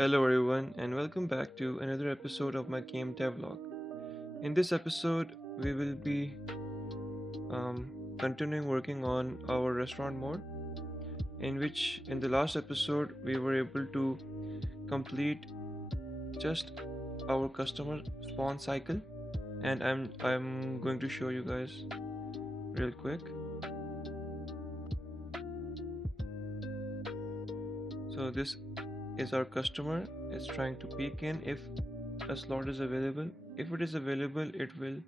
Hello, everyone, and welcome back to another episode of my game Devlog. In this episode, we will be continuing working on our restaurant mode, in which in the last episode we were able to complete just our customer spawn cycle, and I'm going to show you guys real quick. So this is our customer is trying to peek in if a slot is available. If it is available, it will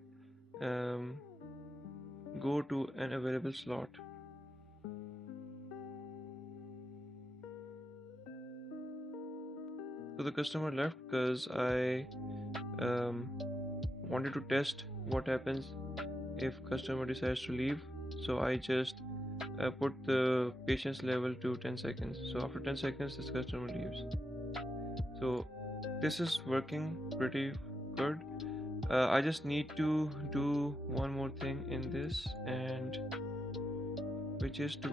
um, go to an available slot. So the customer left because I um, wanted to test what happens if customer decides to leave. So I just put the patience level to 10 seconds. So after 10 seconds, this customer leaves. So this is working pretty good. I just need to do one more thing in this, and which is to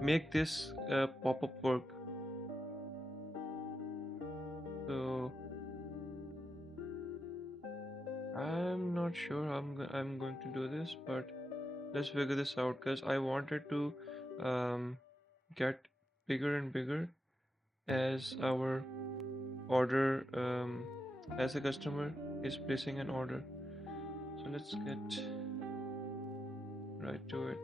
make this pop-up work. So I'm not sure I'm going to do this, but let's figure this out because I wanted to get bigger and bigger as our order as a customer is placing an order. So let's get right to it.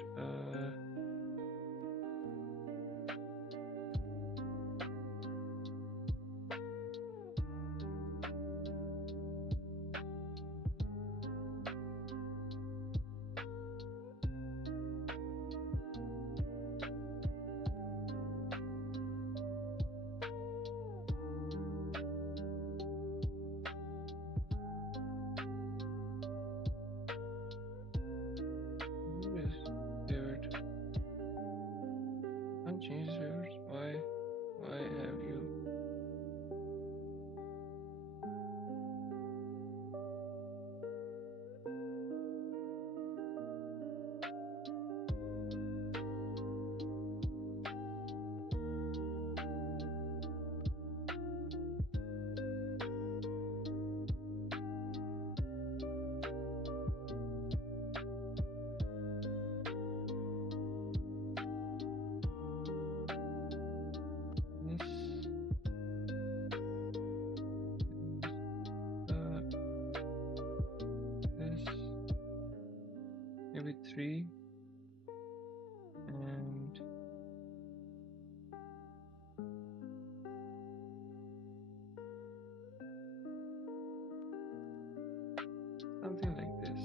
Yes, David. I'll change favorites. Why have you? This, this, maybe three, and something like this.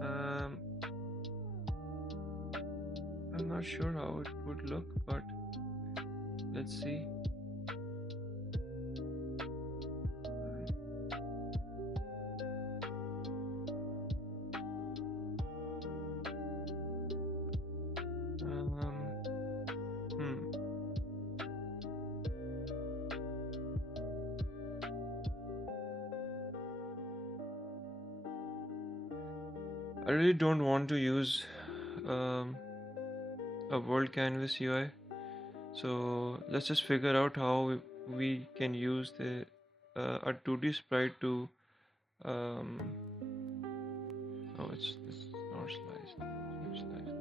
Um, I'm not sure how it would look, but let's see. Um, hmm. I really don't want to use um, a world canvas UI. So let's just figure out how we can use the a 2D sprite to um, oh it's not sliced. It's sliced.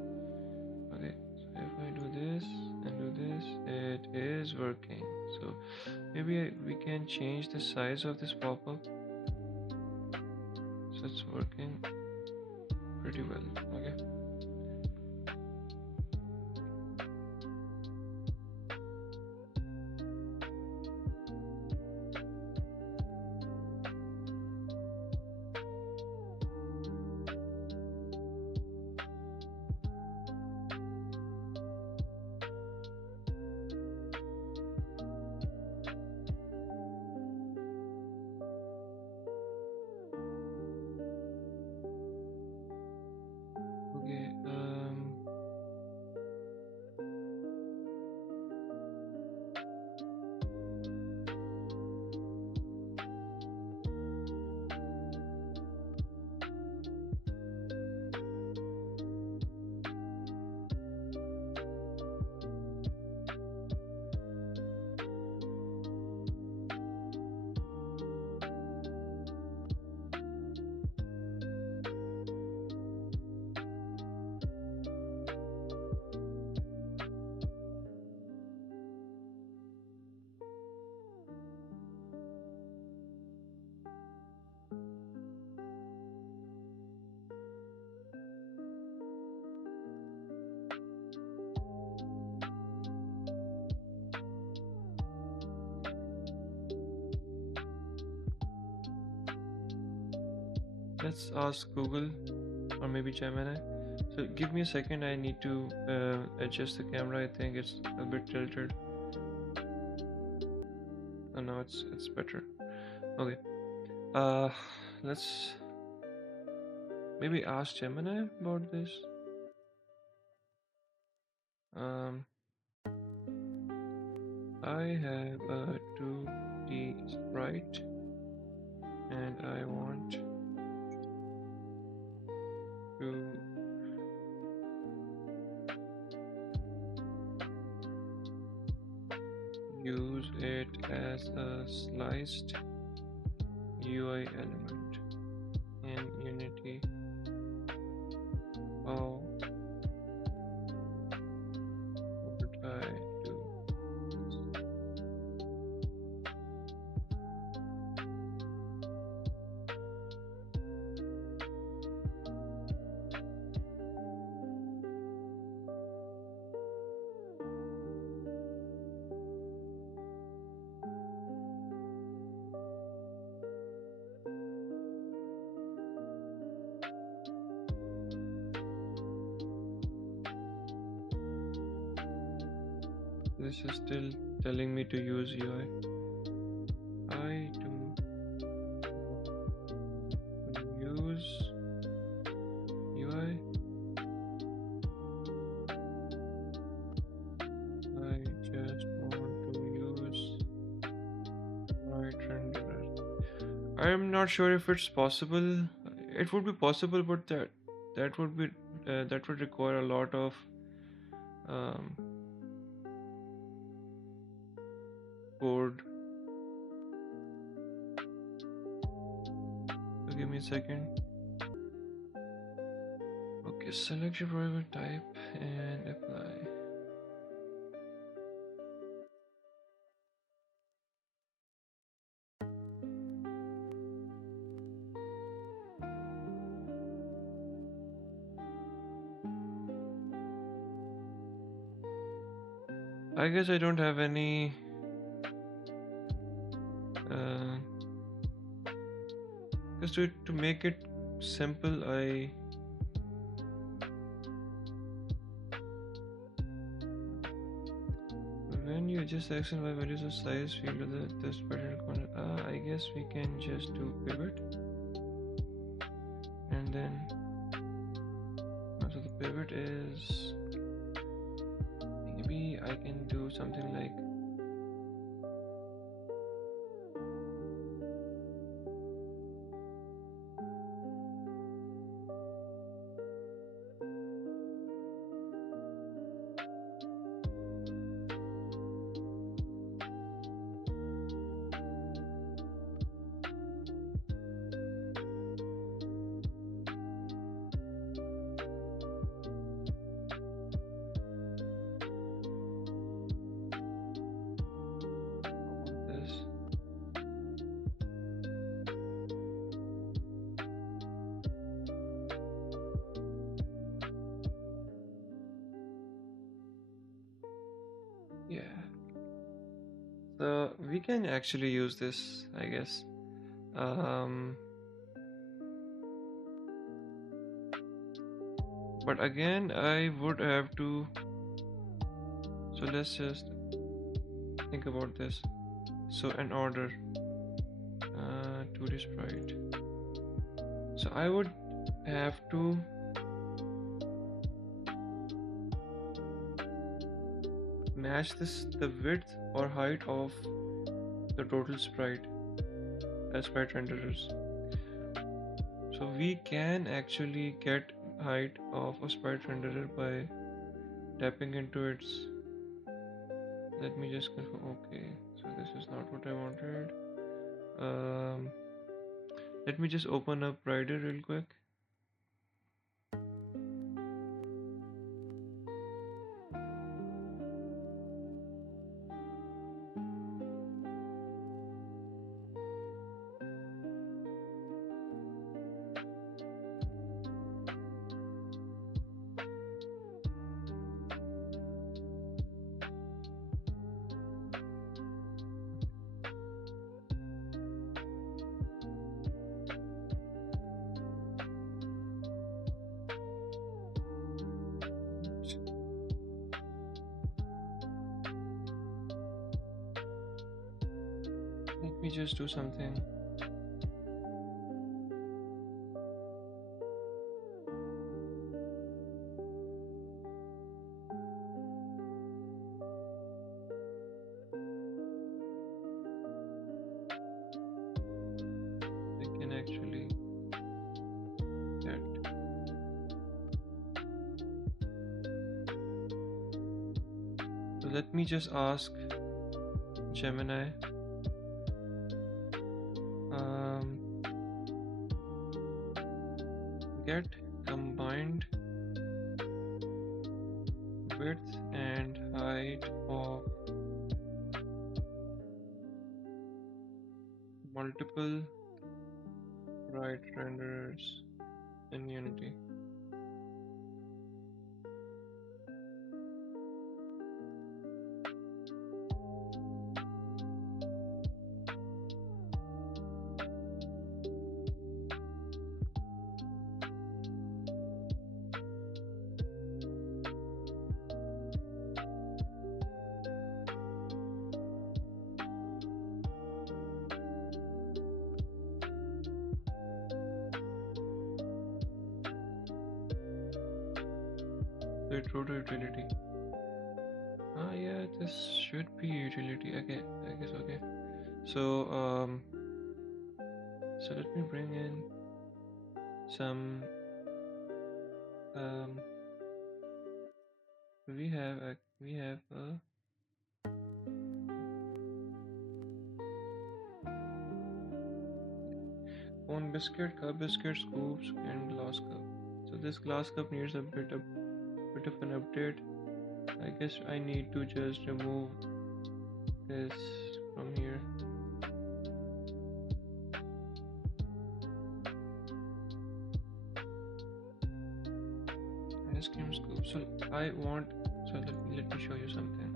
Okay, so if I do this and do this, it is working. So maybe we can change the size of this pop-up. So it's working pretty well. Okay. Let's ask Google or maybe Gemini. So give me a second. I need to adjust the camera. I think it's a bit tilted. Oh no, it's better. Okay. Uh, let's maybe ask Gemini about this. Um, I have a 2D sprite and I want to use it as a sliced UI element in Unity. How would I do this? This is still telling me to use UI. I do use UI. I just want to use right renderer. I'm not sure if it's possible. It would be possible, but that would be that would require a lot of um, code. So give me a second. Okay, select your private type and apply. I guess I don't have any uh, just to make it simple. When you adjust the X and Y values of size field of this pattern corner, I guess we can just do pivot and then so the pivot is maybe I can do something like this. Yeah. So we can actually use this, I guess. But again, I would have to. So let's just think about this. So an order, 2D sprite. So I would have to match the width or height of the total sprite as sprite renderers. So we can actually get height of a sprite renderer by tapping into its. Let me just confirm. Okay, so this is not what I wanted. Um, Let me just open up Rider real quick. me just do something. We can actually get. So let me just ask Gemini. Get combined width and height of multiple right renderers in Unity. So it wrote a utility. Yeah, this should be utility. Okay, I guess okay. So so let me bring in some we have a cone biscuit, cup biscuit, scoops, and glass cup. So this glass cup needs a bit of an update. I guess I need to just remove this from here. Ice cream scoop. So I want. So let me show you something.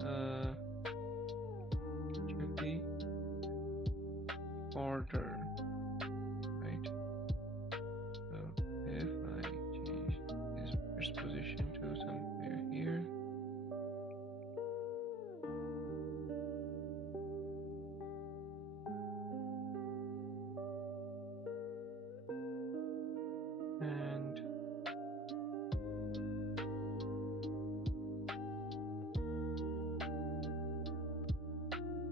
Check the order, right? So if I change this first position to somewhere here. And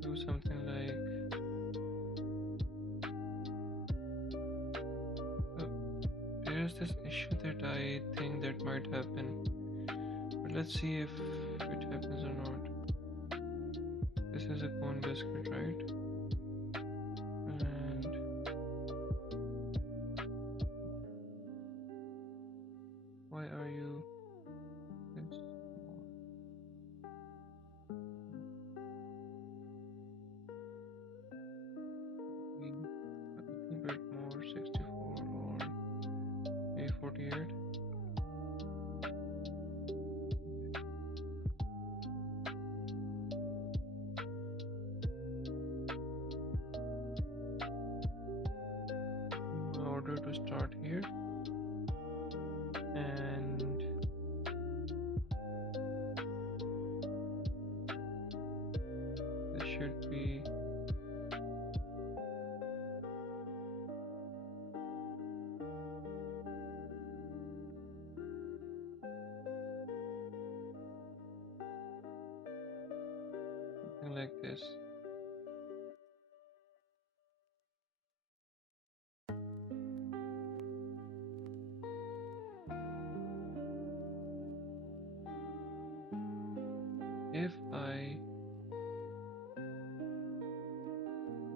do something like there's this issue that I think that might happen, but let's see if it happens or not. This is a cone biscuit, right? And why are you this a little bit more 64 or maybe 48? Order to start here, and this should be something like this. If I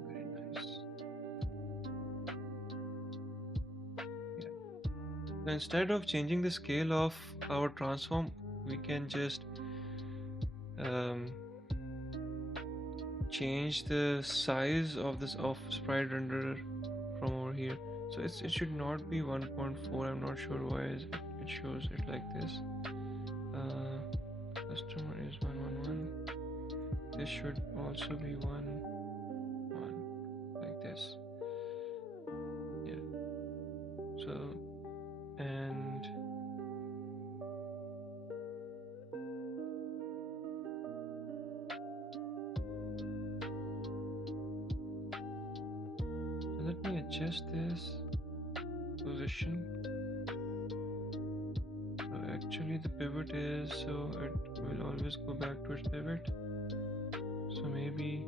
very nice. Yeah. So instead of changing the scale of our transform, we can just change the size of this sprite renderer from over here. So it should not be 1.4. I'm not sure why it shows it like this. Customer is 111. This should also be 1 like this. Yeah. So and let me adjust this position. So actually the pivot is, so it will always go back to its pivot. So maybe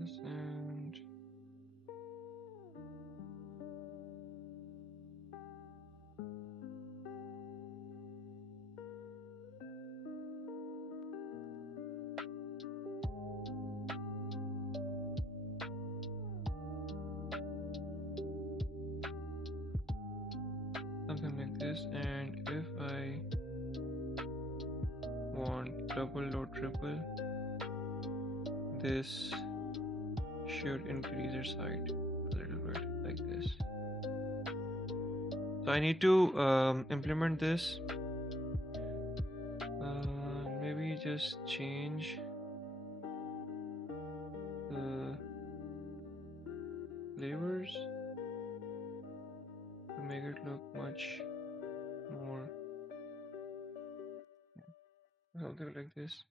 this, and something like this. And if I want double or triple, this should increase its height a little bit like this. So I need to implement this. Maybe just change the flavors to make it look much more, something like this.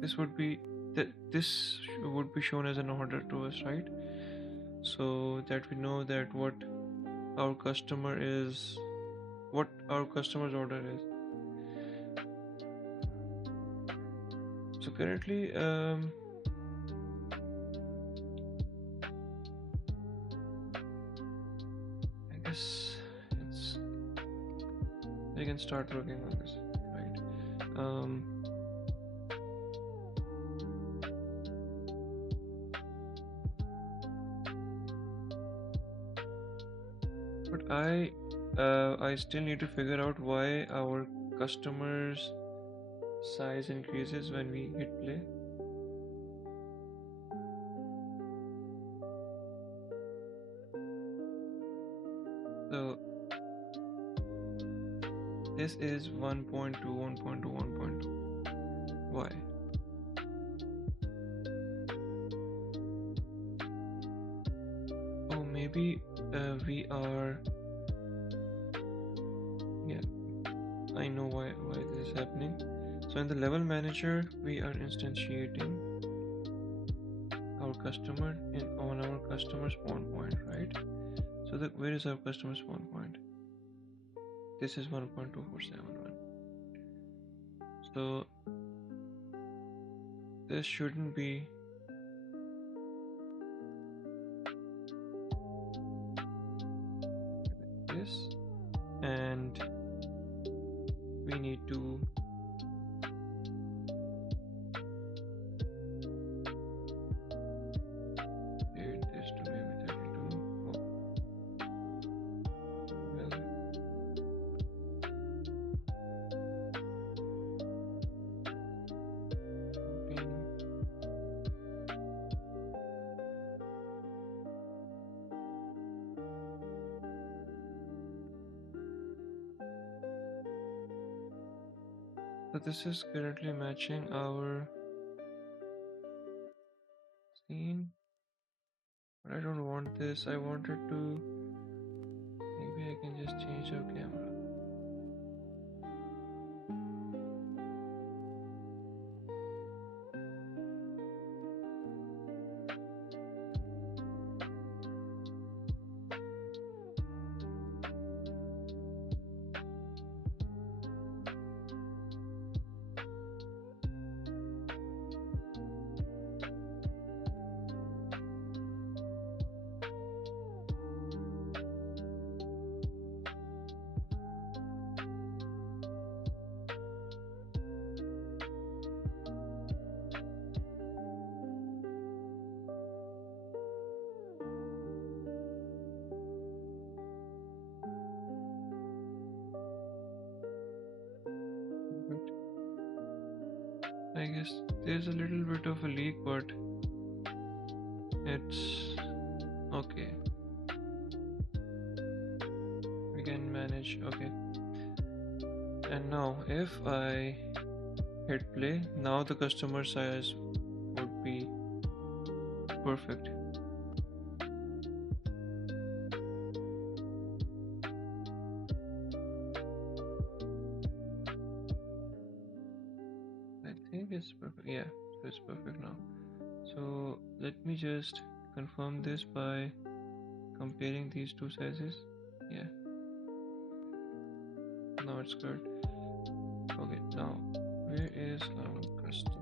This would be this would be shown as an order to us, right? So that we know that what our customer's order is. So currently I guess we can start working on this, right? But I still need to figure out why our customers size increases when we hit play. So this is 1.2, 1.2, 1.2. Why? Oh, maybe we are. Yeah, I know why this is happening. So in the level manager, we are instantiating our customer on our customer spawn point, right? So where is our customer spawn point? This is 1.2471. So this shouldn't be this, and we need to add this to maybe 32. Oh. Well, so this is currently matching our scene, but I don't want this. I wanted to, maybe I can just change our camera. I guess there's a little bit of a leak, but it's okay. We can manage. Okay. And now if I hit play, now the customer size would be perfect. Yeah, so it's perfect now. So let me just confirm this by comparing these two sizes. Yeah, now it's good. Okay, now where is our customer?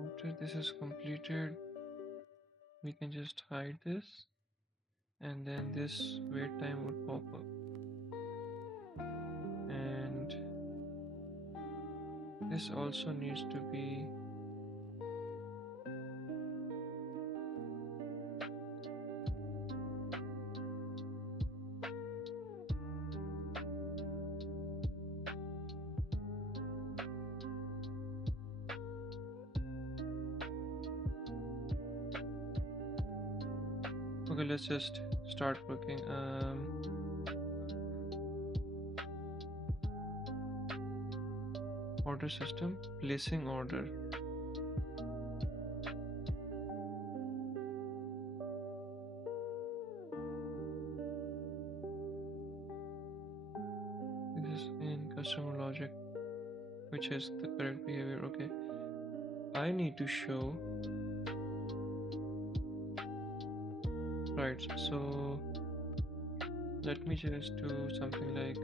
After this is completed, we can just hide this, and then this wait time would pop up. And this also needs to be okay. Let's just start working. Order system, placing order. This is in customer logic, which is the correct behavior. Okay, I need to show, right? So let me just do something like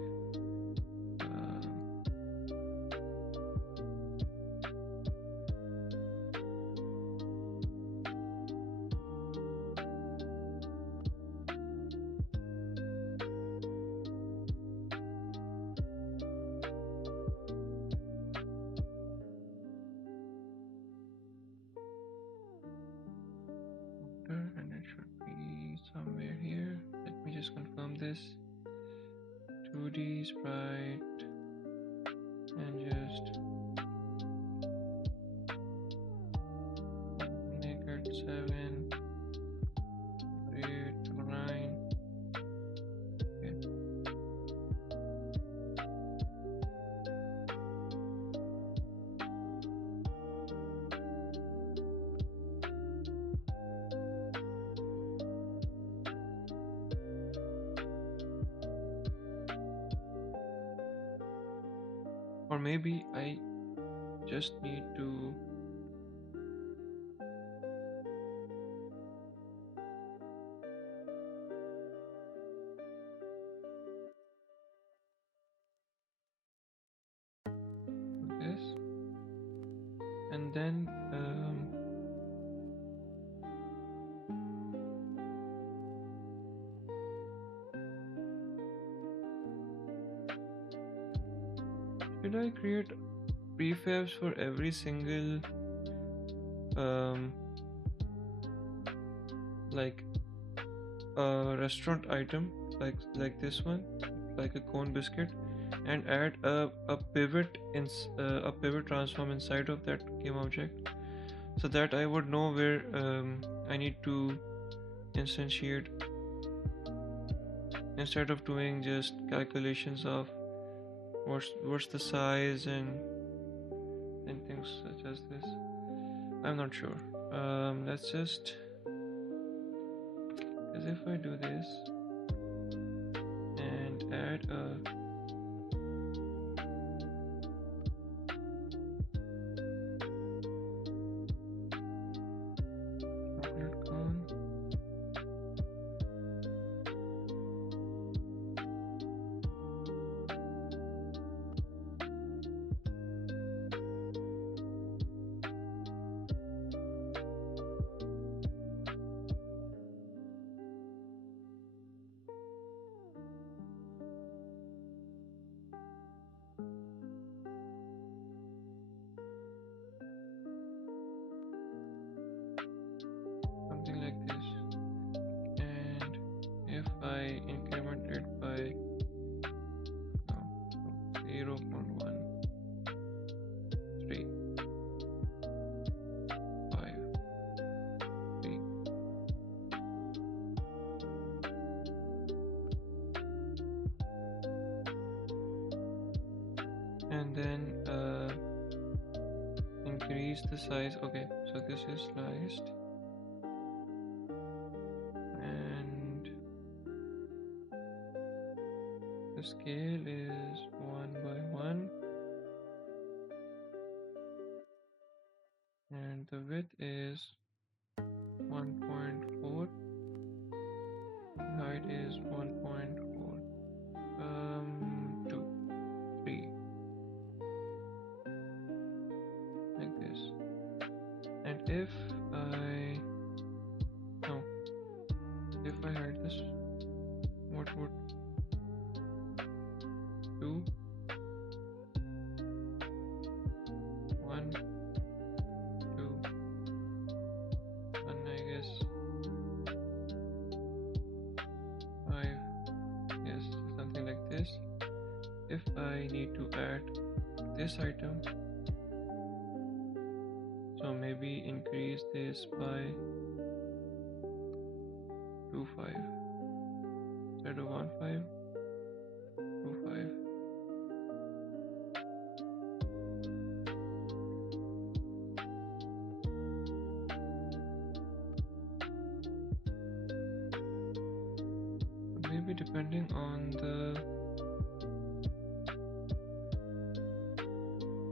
and it should be somewhere here. Let me just confirm this. 2D sprite and just make it 7, 8, or 9. Okay. Or maybe I just need to do this, and then should I create prefabs for every single like restaurant item, like this one, like a cone biscuit, and add a pivot a pivot transform inside of that game object, so that I would know where I need to instantiate, instead of doing just calculations of what's the size and things such as this. I'm not sure. Let's just, because if I do this and add a chocolate cone, increase the size. Okay, so this is sliced, and the scale is 1 by 1, and the width is 1.4, height is 1.4, 2, 3, like this. And if I no, if I hide this, what would do? 1, 2, 1, I guess 5, yes, something like this. If I need to add this item, so maybe increase this by 2.5 instead of 1.5, 2.5. Maybe depending on the,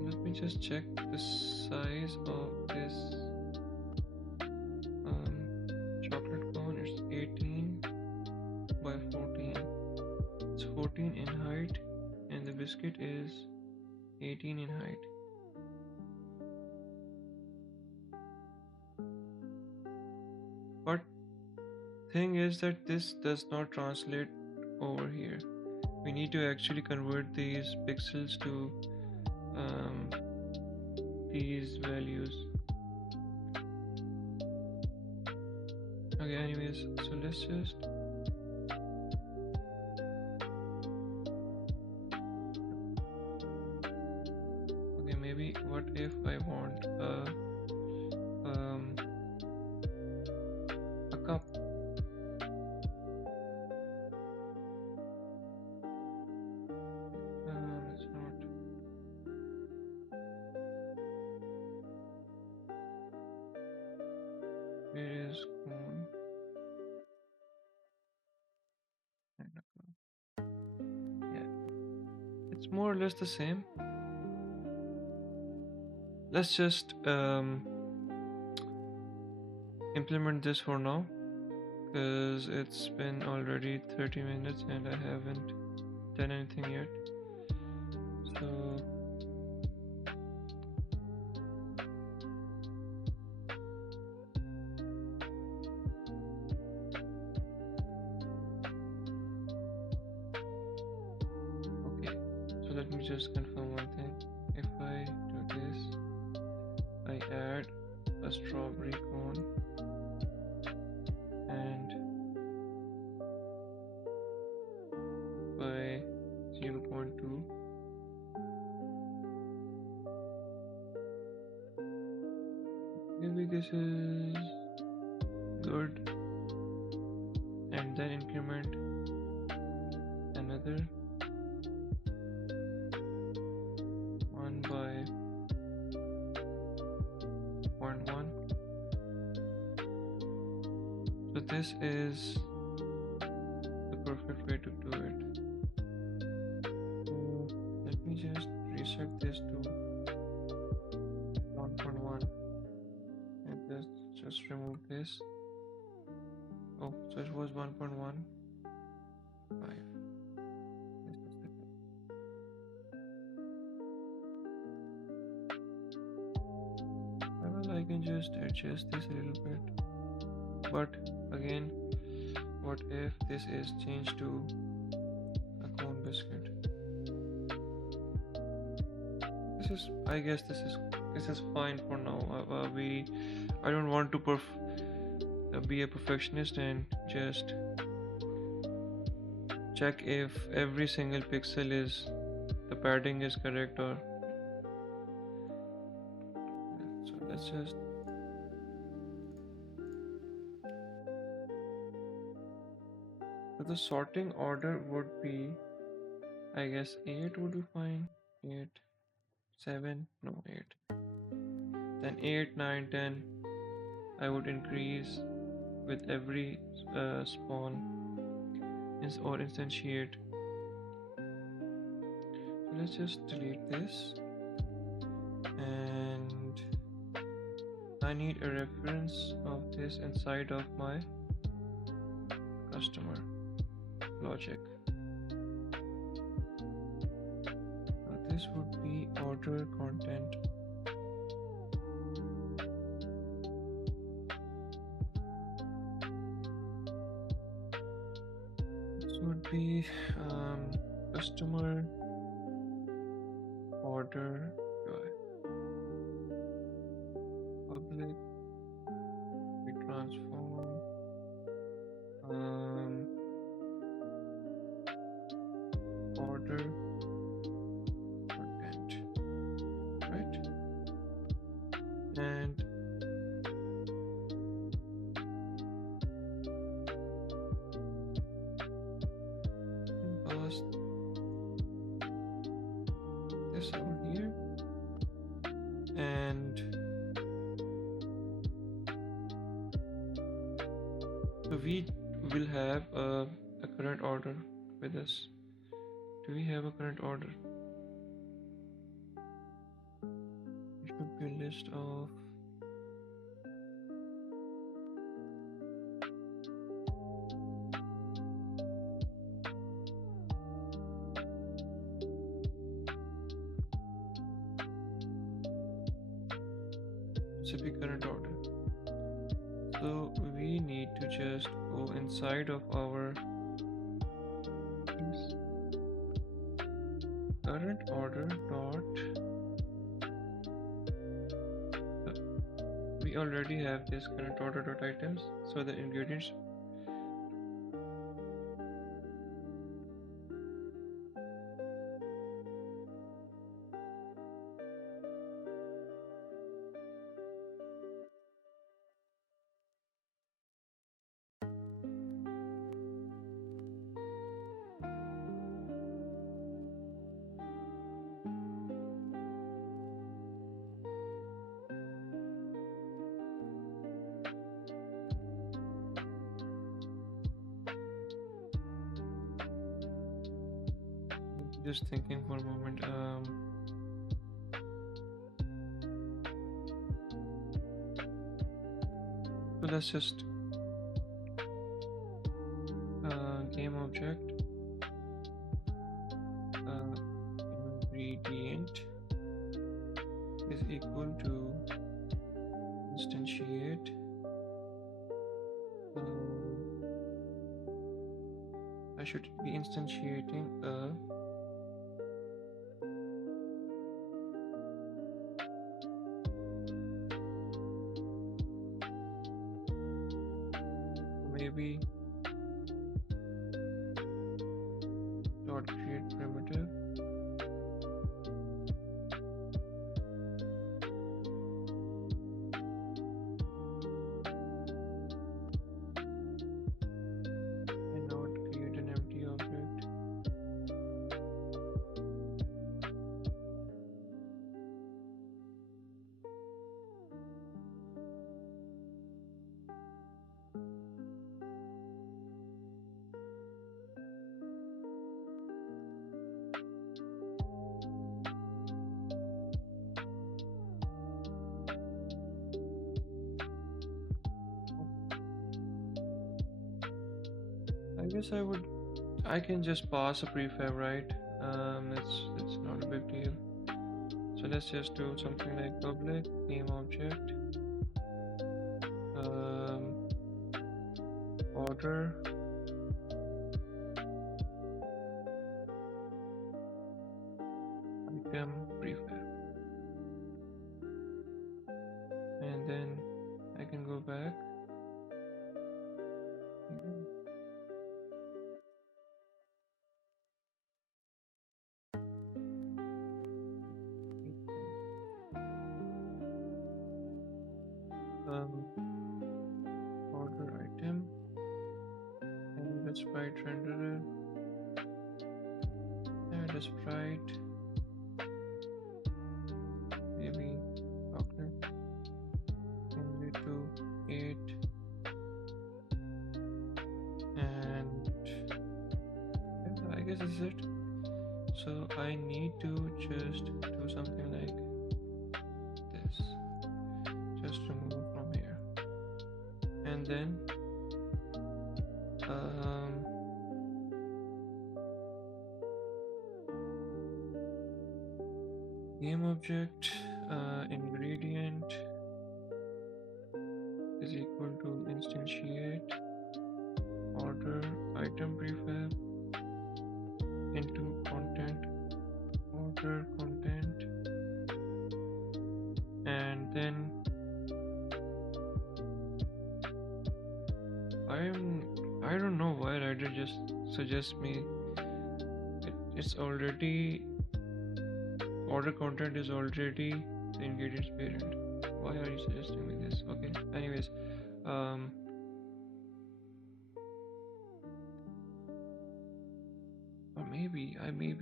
let me just check the size of this chocolate cone. It's 18 by 14. It's 14 in height, and the biscuit is 18 in height. But thing is that this does not translate over here. We need to actually convert these pixels to these values. Okay, anyways, so let's just okay, maybe what if I want a cup? It's not. Where is cone? Yeah, it's more or less the same. Let's just implement this for now, because it's been already 30 minutes and I haven't done anything yet. So okay, so let me just confirm one thing. If I do this, I add a strawberry cone and by 0.2, maybe this is good, and then increment another 1 by 0.1. So this is the perfect way to do it. Let me just reset this to 1.1 and just remove this. Oh, so it was 1.15. Well, I can just adjust this a little bit. But again, what if this is changed to a cone biscuit? I guess this is fine for now. I don't want to be a perfectionist and just check if every single pixel is, the padding is correct, or so let's just so the sorting order would be, I guess 8 would be fine. 8, 7, no 8. then 8, 9, 10. I would increase with every spawn or instantiate. So let's just delete this, and I need a reference of this inside of my customer logic. Now this would be order content. This would be customer order public. We transform order content, right? And pass this over here, and so we will have a current order with us. Do we have a current order? It should be a list of specific current order. So we need to just go inside of our current order dot. We already have this current order dot items, so the ingredients. Just thinking for a moment. So let's just game object ingredient is equal to instantiate I should be instantiating maybe dot create primitive. And not create an empty object. I guess I can just pass a prefab, right? It's not a big deal. So let's just do something like public game object order item prefab, and then I can go back. Order item, and let's write renderer, and let's write maybe chocolate. it. So I need to just do something like this. Just remove it from here. And then game object ingredient is equal to instantiate order item prefab into content order content, and then I don't know why writer just suggests me it's already order content is already the ingredients parent. Why are you suggesting me this? Okay, anyways, or maybe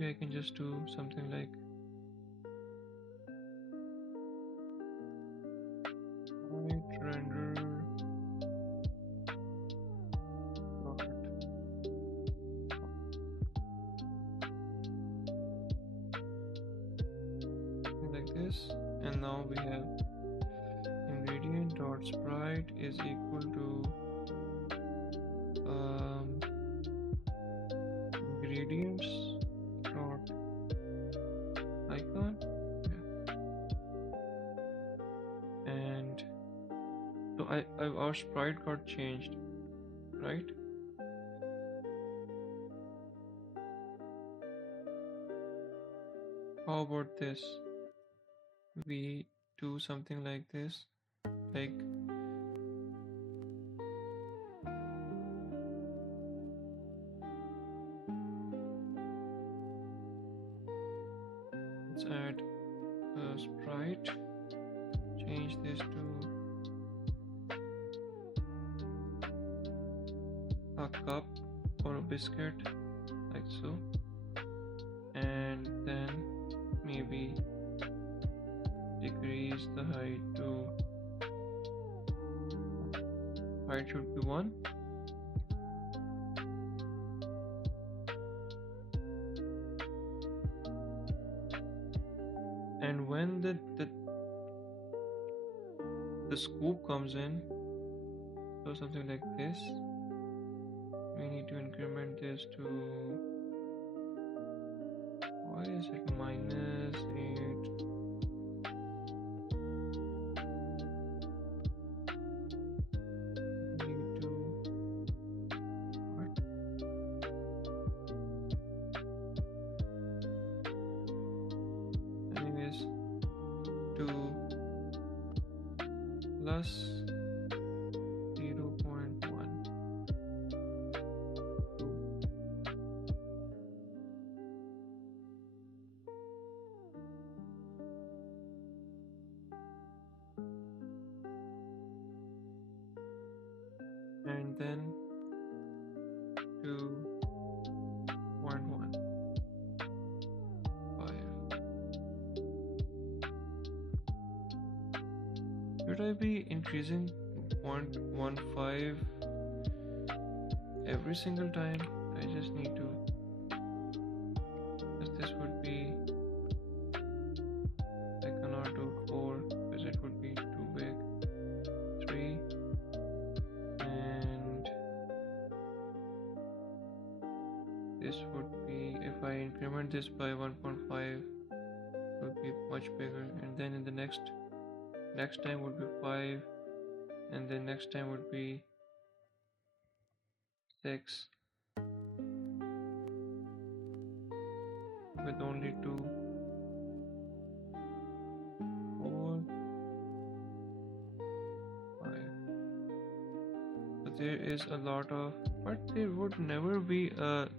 I can just do something like render like this, and now we have ingredient dot sprite is equal to ingredients dot icon, and so our sprite got changed, right? How about this? We do something like this, like let's add a sprite, change this to a cup or a biscuit, like so, and then maybe decrease the height to height should be 1. And when the scoop comes in, so something like this, we need to increment this to, why is it -8? Need to what? Anyways, to plus 0.1. And then 2.15. Should I be increasing 0.15 every single time? I just need to, because this would be, I cannot do 4 because it would be too big. 3, and this would be, if I increment this by 1.5, it would be much bigger, and then in the next time would be 5, and then next time would be 6 with only 2, 4, 5. So there is a lot of, but there would never be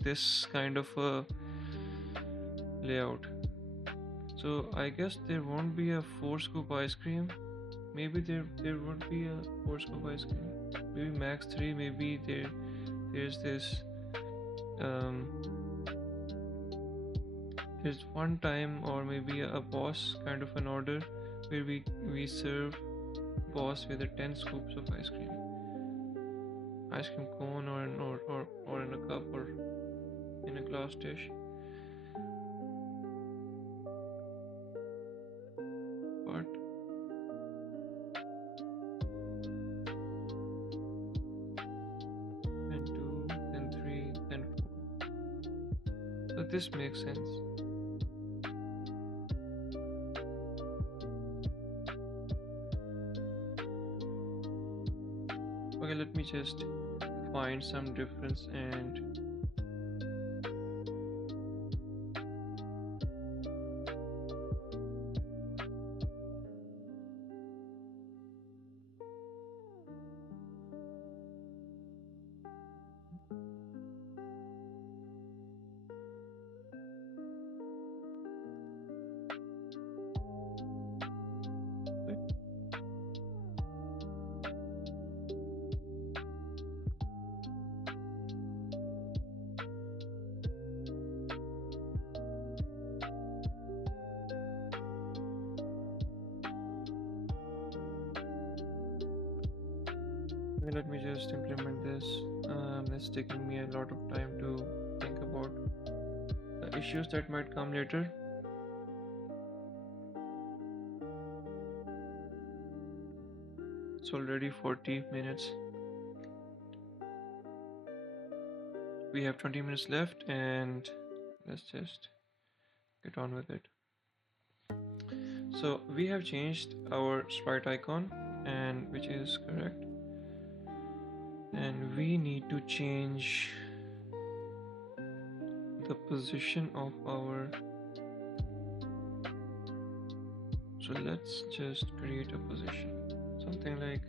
this kind of a layout. So I guess there won't be a 4 scoop ice cream. Maybe there won't be a 4 scoop ice cream. Maybe max 3. Maybe there's this there's one time, or maybe a boss kind of an order where we serve boss with 10 scoops of ice cream cone, or in a cup or in a glass dish. this makes sense. Okay, let me just find some difference and let me just implement this. It's taking me a lot of time to think about the issues that might come later. It's already 40 minutes. We have 20 minutes left, and let's just get on with it. So we have changed our sprite icon, and which is correct, and we need to change the position of our, so let's just create a position, something like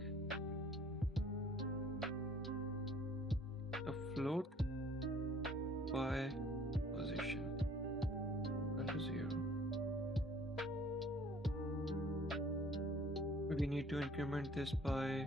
a float by position equal to 0. We need to increment this by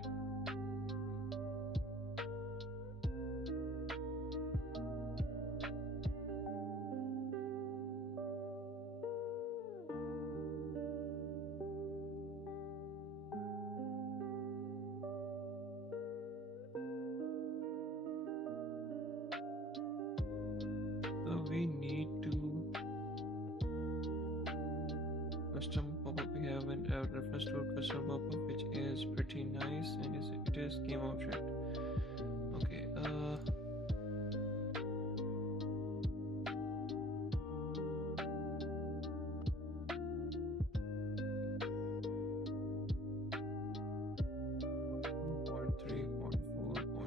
we need to custom pop-up. We have a reference to a custom pop-up which is pretty nice, and it is game object. Okay, 3.4.5.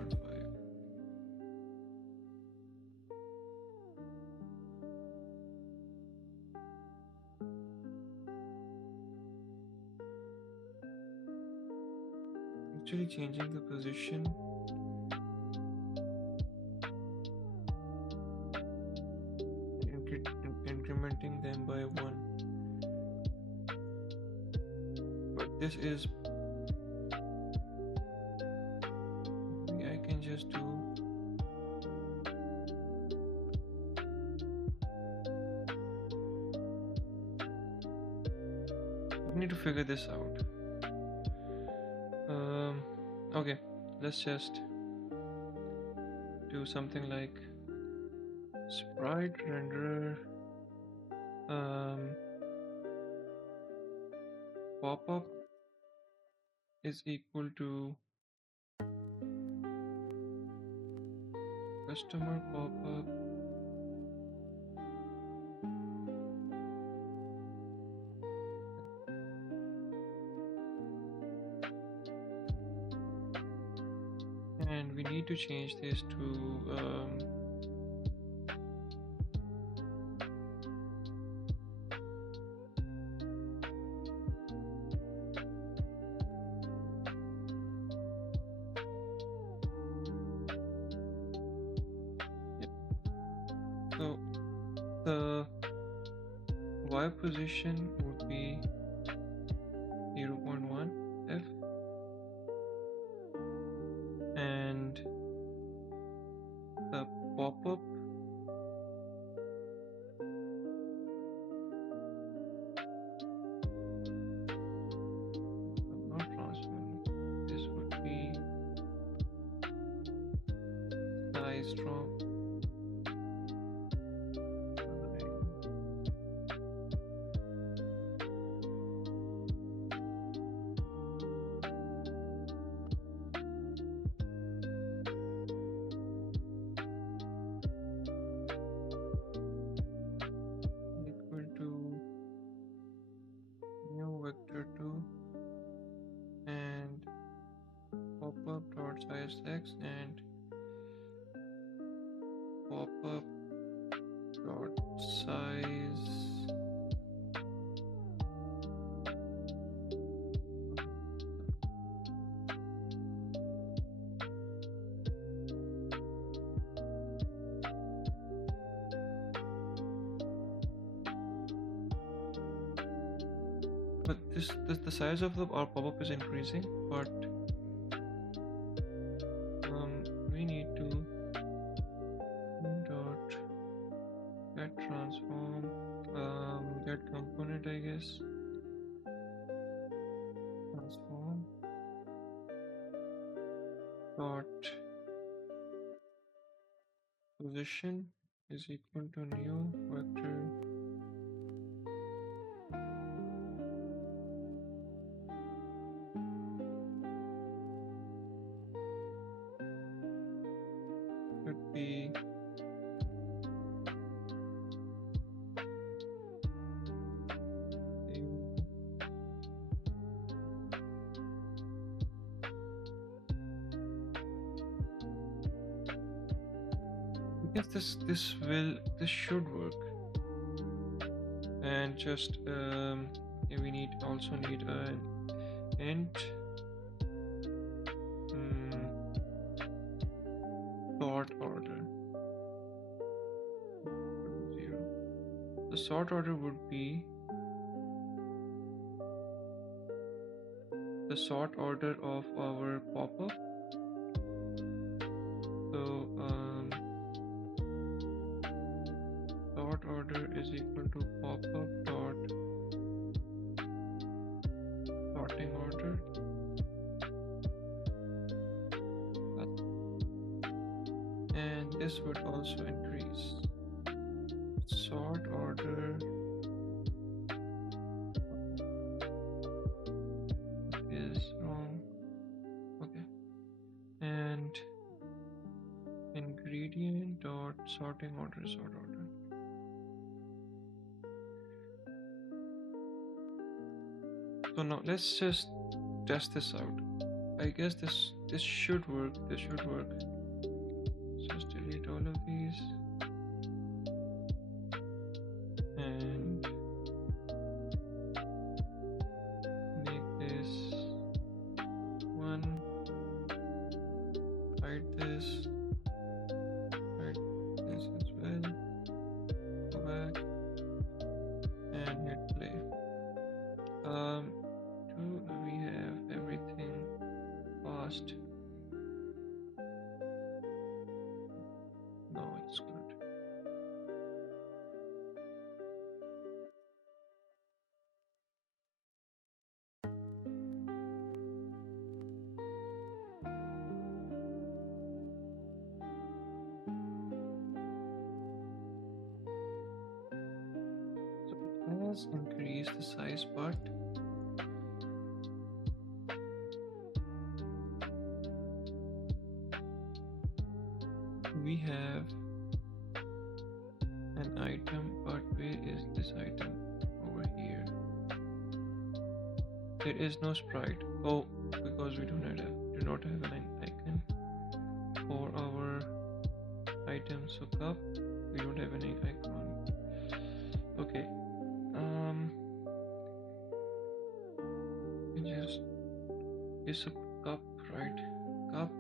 Actually changing the position and incrementing them by 1, but this is, I can just do I need to figure this out. Okay, let's just do something like sprite renderer pop-up is equal to customer pop-up and we need to change this to so the Y position would be 0.1 F, and the pop-up not transform, this would be size drop. sex and popup dot size. But this the size of our pop-up is increasing, but we need to dot get transform get component, I guess. Transform dot position is equal to new vector should be I guess this should work. And just we need also need an int sort order 0. The sort order would be the sort order of our pop-up. So sort order is equal to popup dot sorting order. And this would also increase. Sort order is wrong. Okay. And ingredient dot sorting order sort order. So now let's just test this out. I guess this should work. This should work. Just delete all of these and make this one. Hide this. Hide this as well. Go back and hit play. Do we have everything passed? No, it's good. So it has increased the size part. We have an item, but where is this item? Over here. There is no sprite. Oh, because we do not have an icon for our items hookup. We don't have any icon. Okay. We just is a cup, right? Cup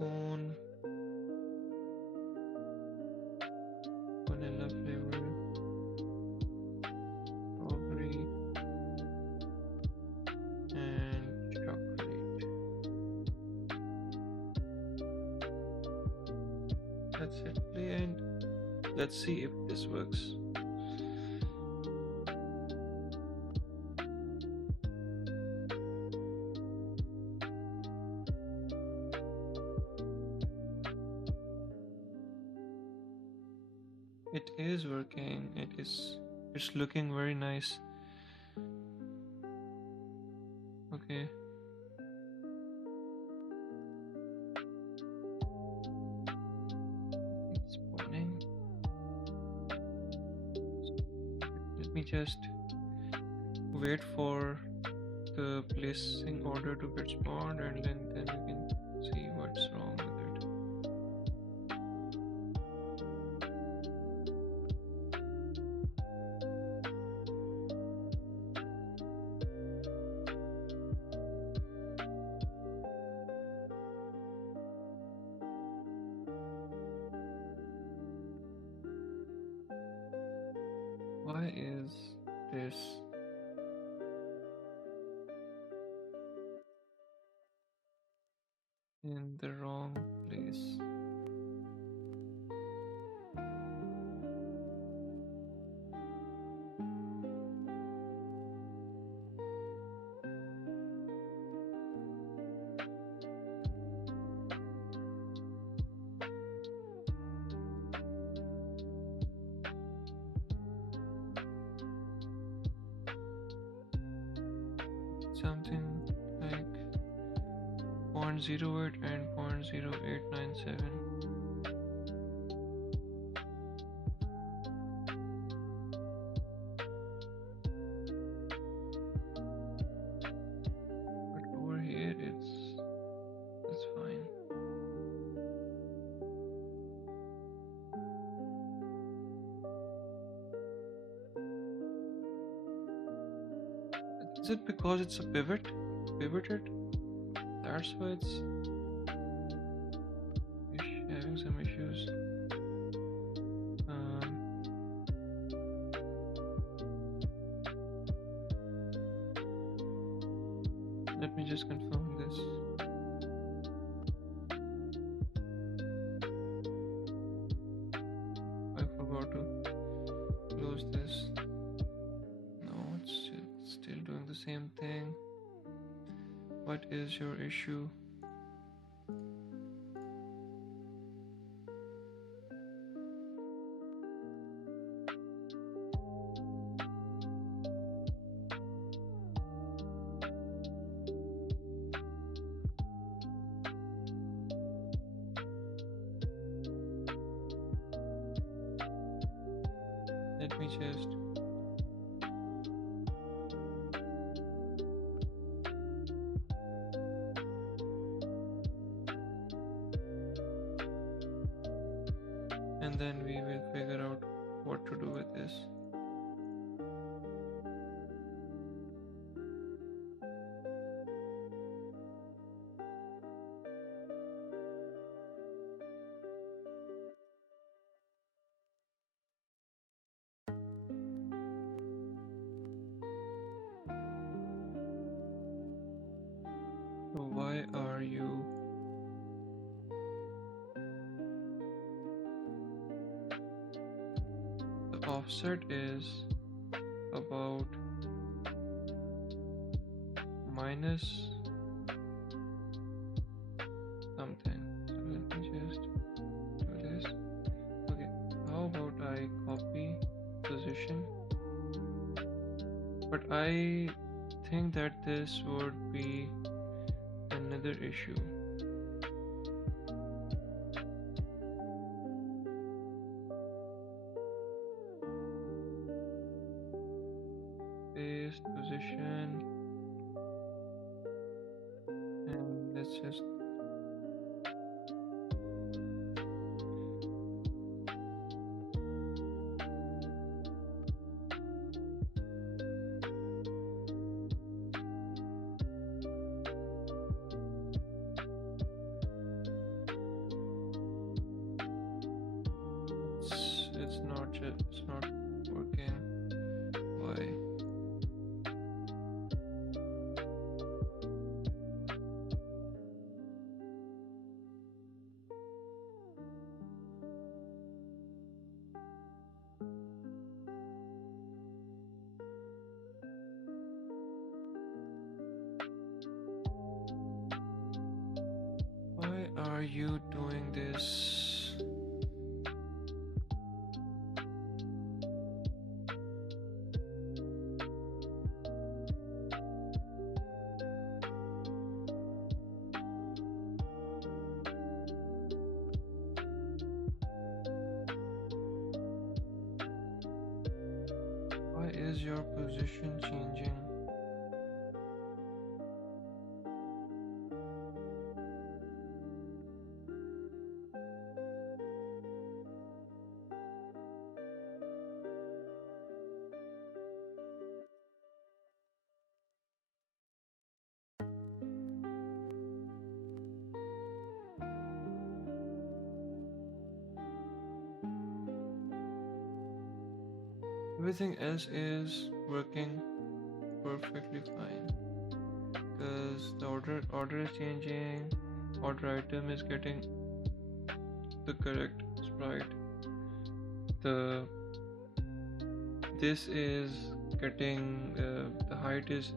on vanilla flavor, strawberry, and chocolate. That's it. Play and let's see if this works. It is working. It's looking very nice. Okay. It's spawning. Let me just wait for the placing order to get spawned, and then we can see what's wrong with it. Why is this in the wrong place? Something like 0.08 and 0.0897. But over here it's fine. Is it because it's a pivoted? That's why it's having some issues. Let me just confirm this. I forgot to close this. No, it's still doing the same thing. What is your issue? Let me just and then we will figure out what to do with this. So why are you the offset is about minus something. So let me just do this. Okay, how about I copy position, but I think that this would be another issue. Paste position, and let's just it's not working. Why? Why are you doing this? Why is your position changing? everything else is working perfectly fine, because the order is changing, order item is getting the correct sprite, the this is getting the height is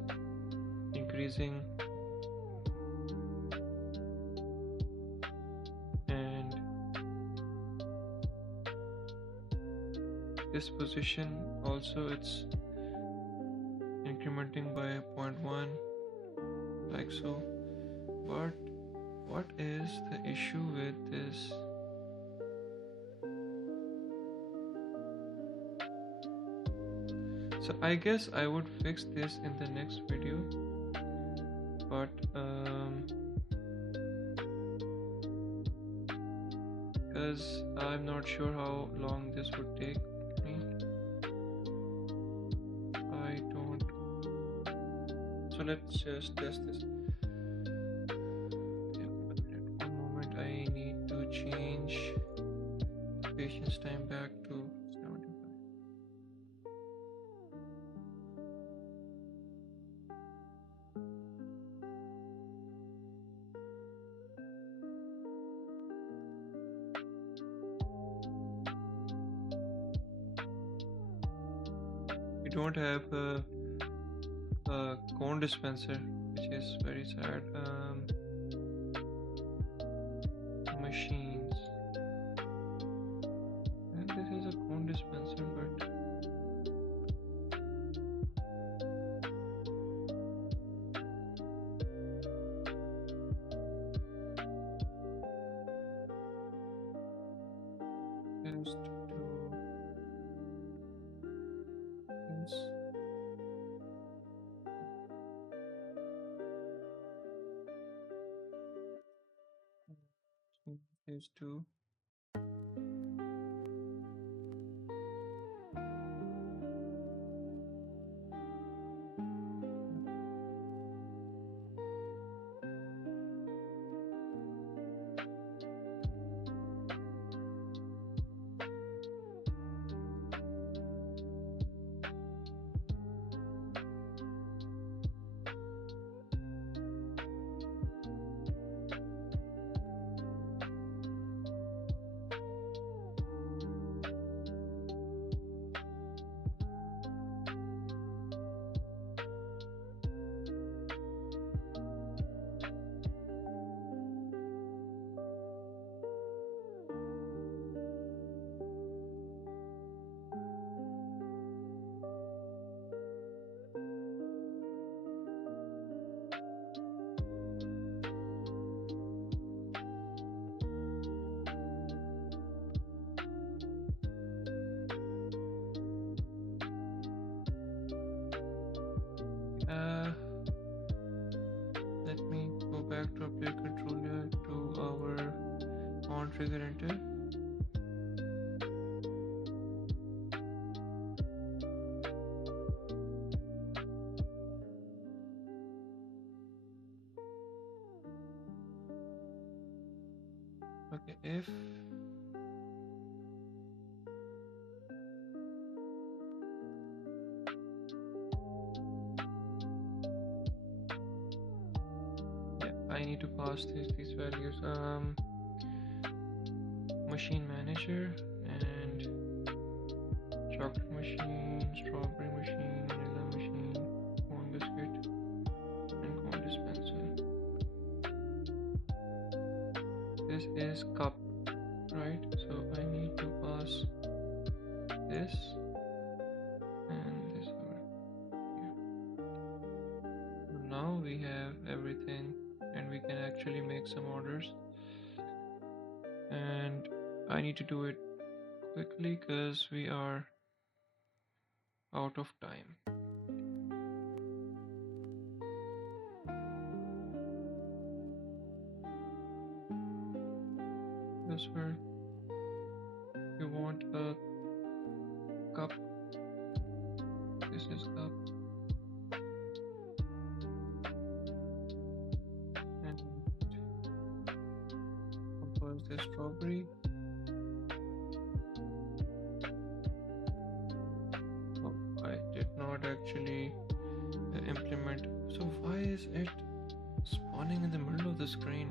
increasing, and this position also it's incrementing by 0.1 like so. But what is the issue with this? So I guess I would fix this in the next video, but because I'm not sure how long this would take me. I don't. So let's just test this. Yeah, one moment, I need to change patience time back to 75. We don't have a cone dispenser, which is very sad. Machines, and this is a cone dispenser, but just do this. Change this to let me go back to our player controller to our on trigger enter. Okay, if yeah, I need to pass these values. Machine manager and chocolate machine, strawberry machine, vanilla machine, corn biscuit, and corn dispenser. This is cup, right? So I need to pass this and this over here. So now we have everything, and we can actually make some orders. And I need to do it quickly because we are out of time. This where you want a cup. This is cup. And compose the strawberry. Oh, is it spawning in the middle of the screen?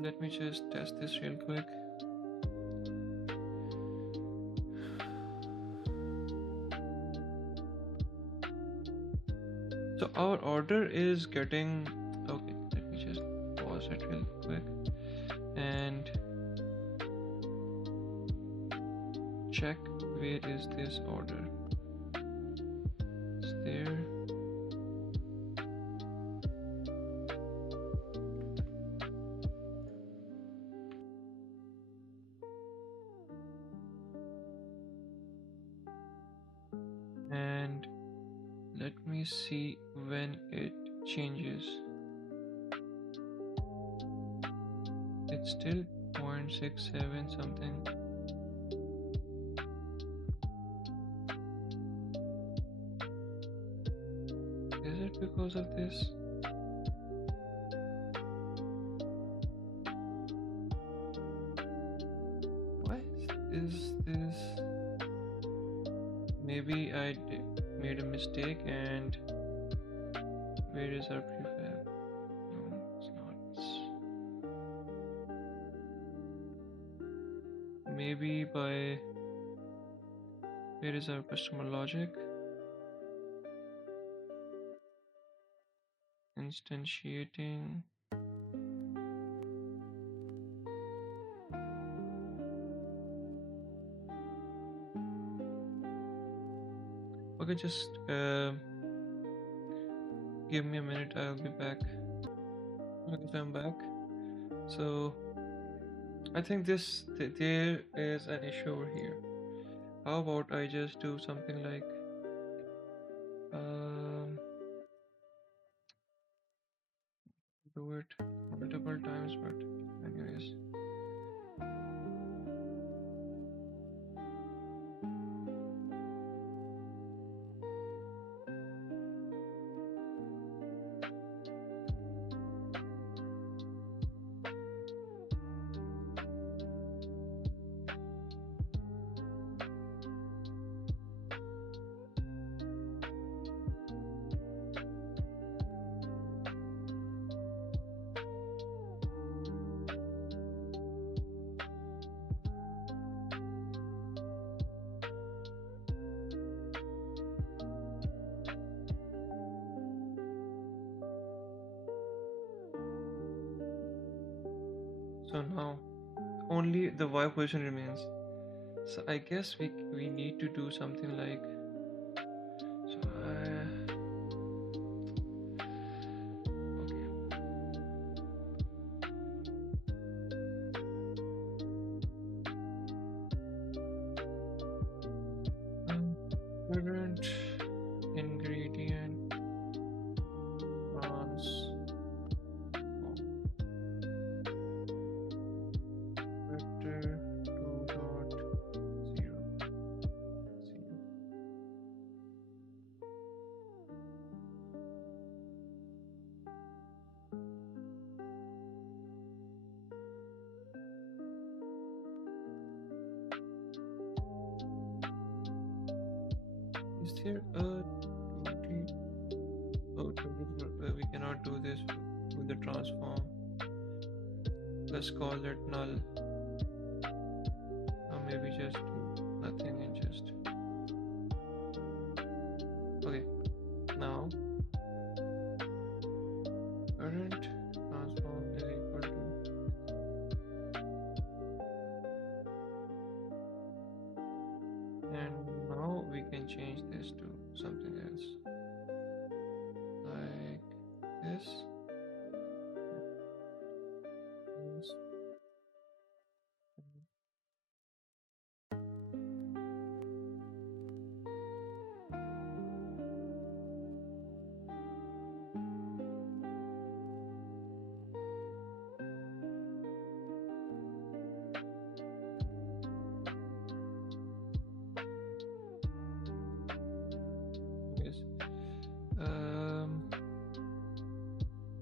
Let me just test this real quick. So our order is getting okay. Let me just pause it real quick and check where is this order. It's there. And let me see when it changes. It's still 0.67 something. Is it because of this? Why is this? Maybe I made a mistake and where is our prefab? No, it's not. Maybe by where is our customer logic? Instantiating. Okay, just give me a minute, I'll be back. Okay, so I'm back. So I think there is an issue over here. How about I just do something like do it multiple times, but anyways. So now only the Y position remains. So I guess we need to do something like so okay. Current ingredient transform vector 2.0. Is there a 2D? Oh, we cannot do this with the transform. Let's call it null. Or maybe just do nothing and just okay. Now current transform is equal to and now we can change this to something else like this. Yes.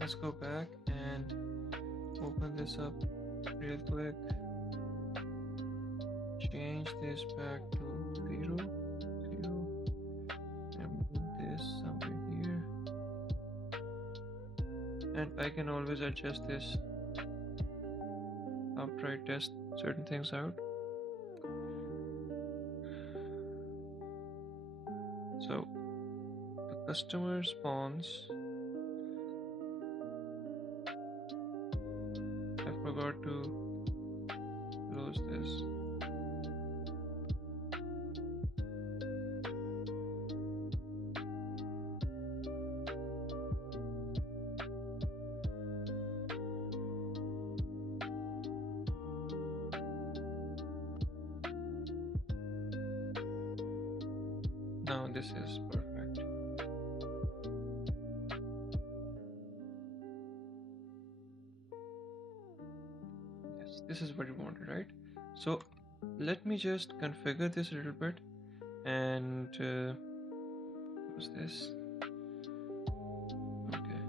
let's go back and open this up real quick. Change this back to 0, 0, and move this somewhere here. And I can always adjust this after I test certain things out. So the customer response, I forgot to close this. Now this is perfect. Yes, this is what you wanted, right? So let me just configure this a little bit and what's this? Okay,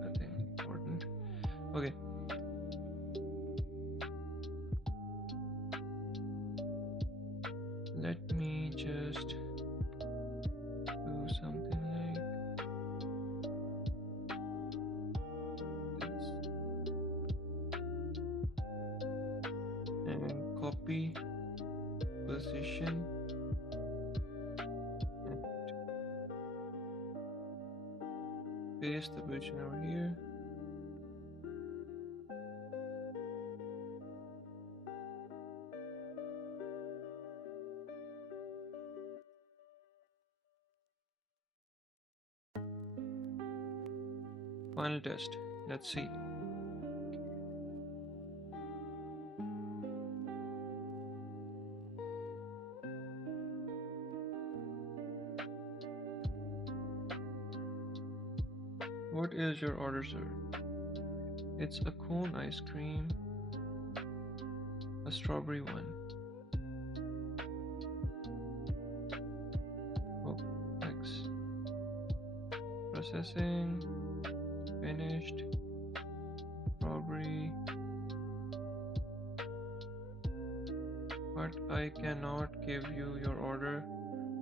nothing important. Okay. Let me just do something like this and copy position and paste the position over here. Final test. Let's see. What is your order, sir? It's a cone ice cream, a strawberry one. Oh, X. Processing. Finished. Strawberry. But I cannot give you your order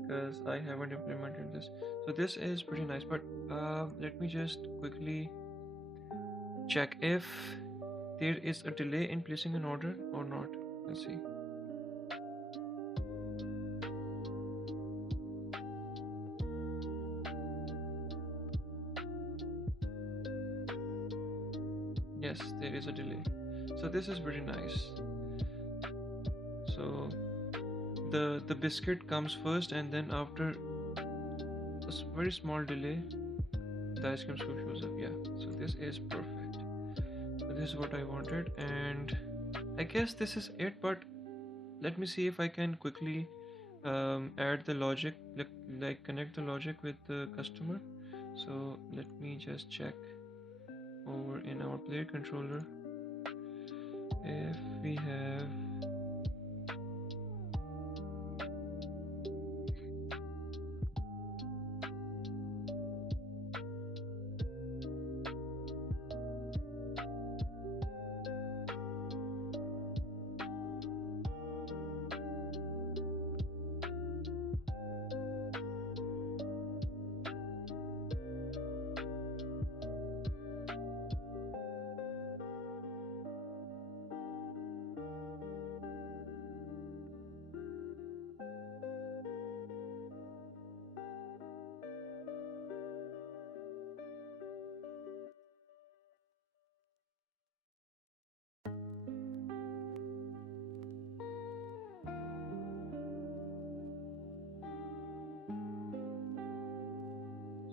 because I haven't implemented this. So this is pretty nice, but let me just quickly check if there is a delay in placing an order or not. Let's see. Yes, there is a delay. So this is pretty nice. So the biscuit comes first, and then after a very small delay, the ice cream scoop shows up. Yeah, so this is perfect. So this is what I wanted, and I guess this is it. But let me see if I can quickly add the logic, like connect the logic with the customer. So let me just check over in our player controller if we have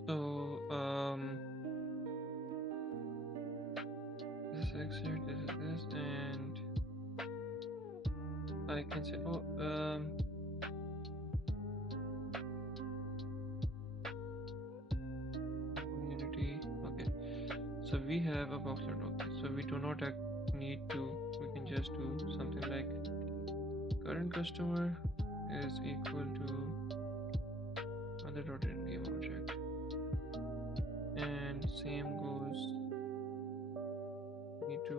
so this exit, this is this, and I can say community. Okay, so we have a boxlet. Okay, so we do not need to, we can just do something like current customer is equal to other dot in game object, and same goes to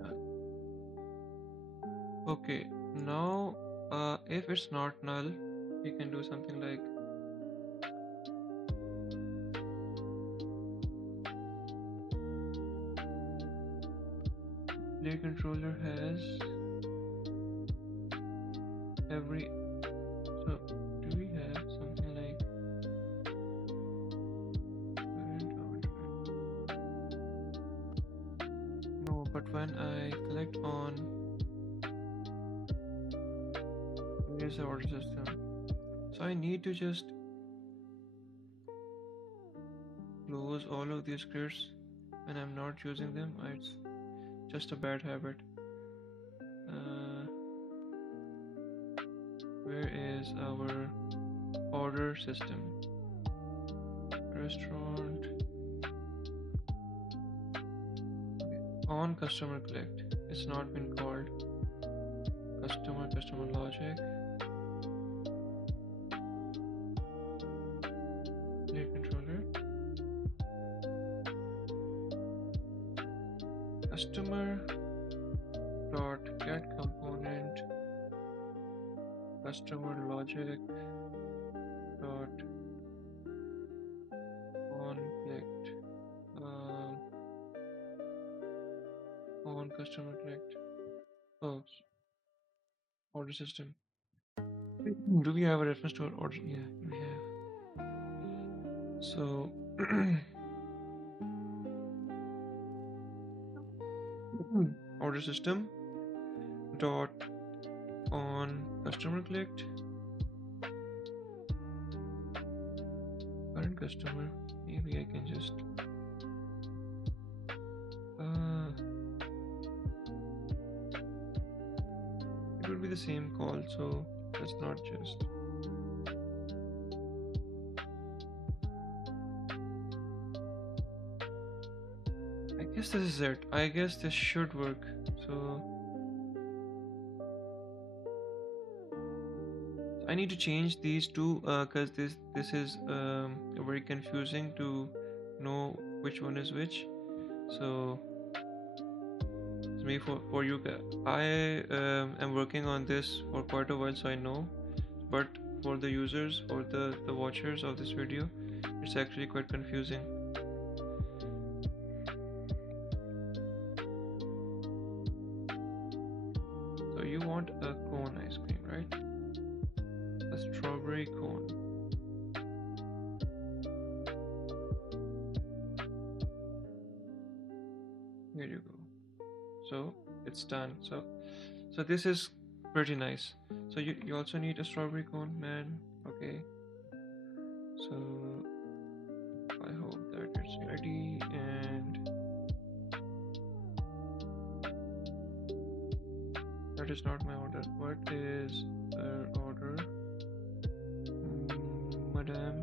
null. Okay, now if it's not null, we can do something like player controller has every. So do we have something like current output? No, but when I click on here's the order system, so I need to just close all of these scripts when I'm not using them. It's just a bad habit. Where is our order system? Restaurant. On customer collect. It's not been called. Customer logic. Player controller. Customer dot get component. Customer logic dot on collect. On customer collect. Oh, order system. Do we have a reference to our order? Yeah, we have. So order system dot on customer collect current customer. Maybe I can just it would be the same call, so let's not just I guess this is it. I guess this should work. So I need to change these two because this is very confusing to know which one is which. So it's me for you guys. I am working on this for quite a while, so I know. But for the users or the watchers of this video, it's actually quite confusing. So you want a cone ice cream, right? A strawberry cone. Here you go. So it's done. So this is pretty nice. So you also need a strawberry cone, man. Okay. So I hope that it's ready, and that is not my order. What is her order? Madam,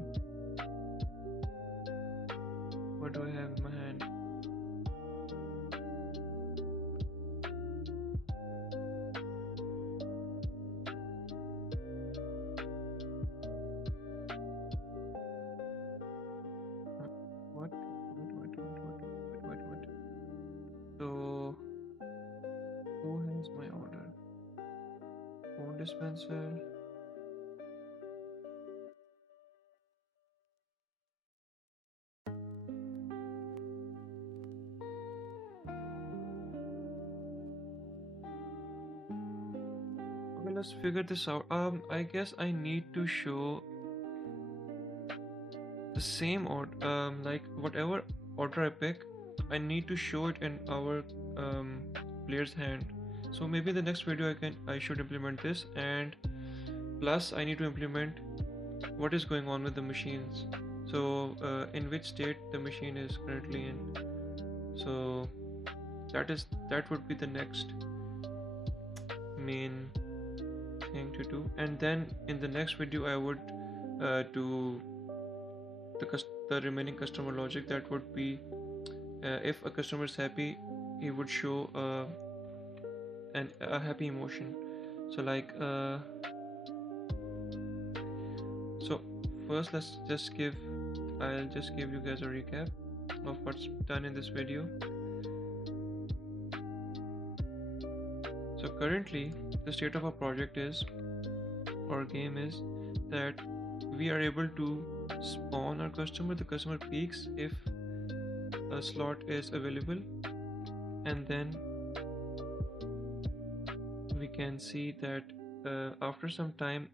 what do I have in my hand? What? So who has my order? Phone dispenser. Okay, let's figure this out. I guess I need to show the same order. Like whatever order I pick, I need to show it in our player's hand. So maybe in the next video I should implement this, and plus I need to implement what is going on with the machines. So in which state the machine is currently in. So that would be the next main thing to do, and then in the next video I would do the remaining customer logic. That would be if a customer is happy, he would show a happy emotion. So like so first I'll just give you guys a recap of what's done in this video. So currently the state of our project is, or game is, that we are able to spawn our customer. The customer peaks if a slot is available, and then we can see that after some time,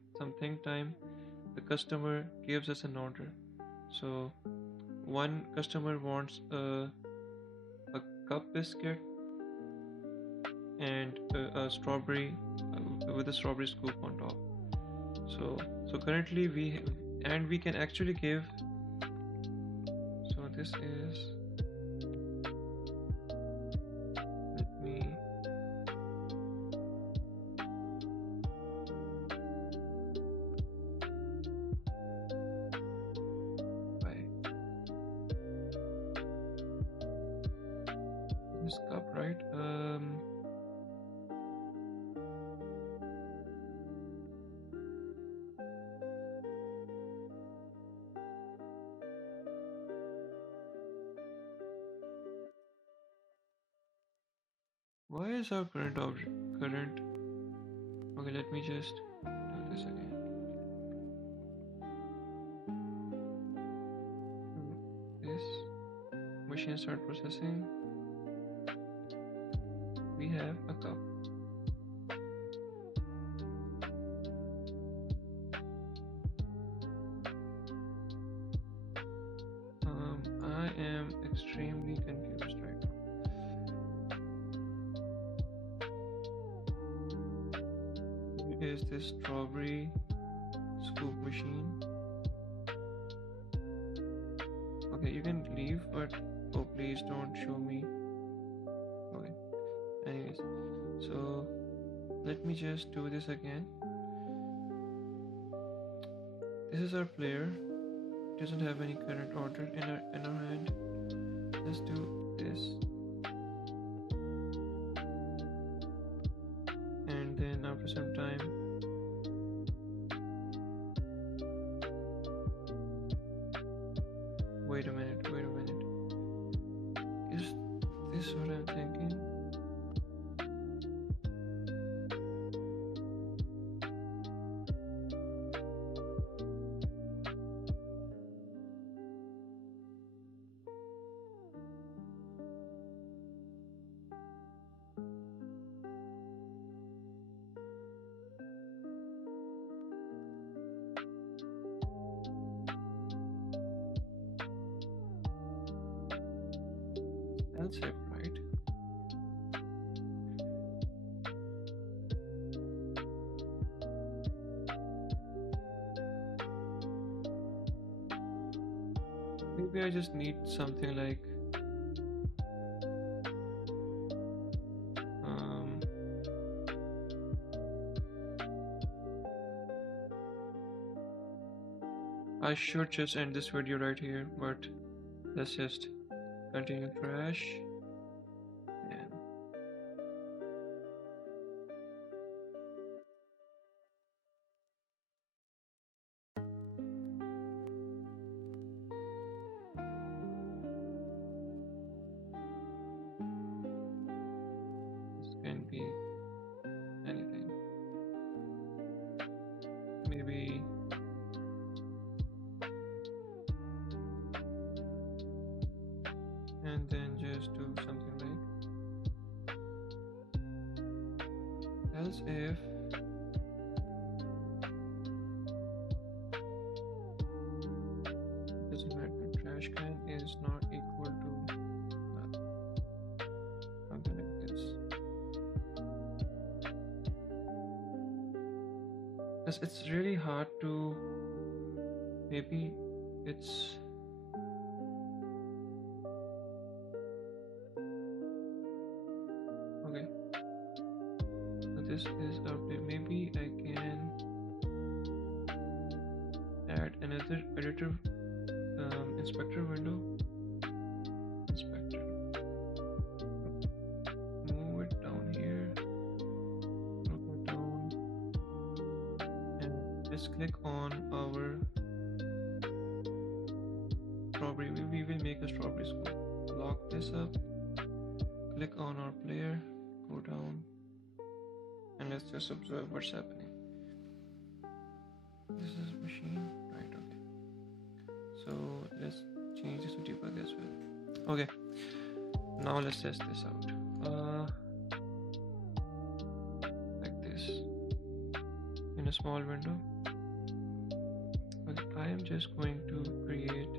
the customer gives us an order. So one customer wants a cup biscuit and a strawberry with a strawberry scoop on top. So currently and we can actually give. So this is, let me, buy this cup, right? Why is our current? Okay, let me just do this again. This machine start processing. We have a cup. I am extremely confused right now. Is this strawberry scoop machine? Okay, you can leave, but oh, please don't show me. Okay, anyways, so let me just do this again. This is our player, doesn't have any current order in our hand. Let's do this, and then after some time, wait a minute, is this what I'm thinking? That's it, right? Maybe I just need something like I should just end this video right here, but let's just continue crash. And this can be anything. Maybe and then just do something like else if doesn't matter, trash can is not equal to something like this. Because it's really hard to, maybe it's okay. So this is our play. Maybe I can add another editor inspector window. Inspector. Move it down here. Move it down. And just click on our strawberry. We will make a strawberry scoop. Lock this up. Click on our player. Go down. and let's just observe what's happening. This is machine, right? Okay. So let's change this to debug as well. Okay. Now let's test this out. Like this in a small window. Okay, I am just going to create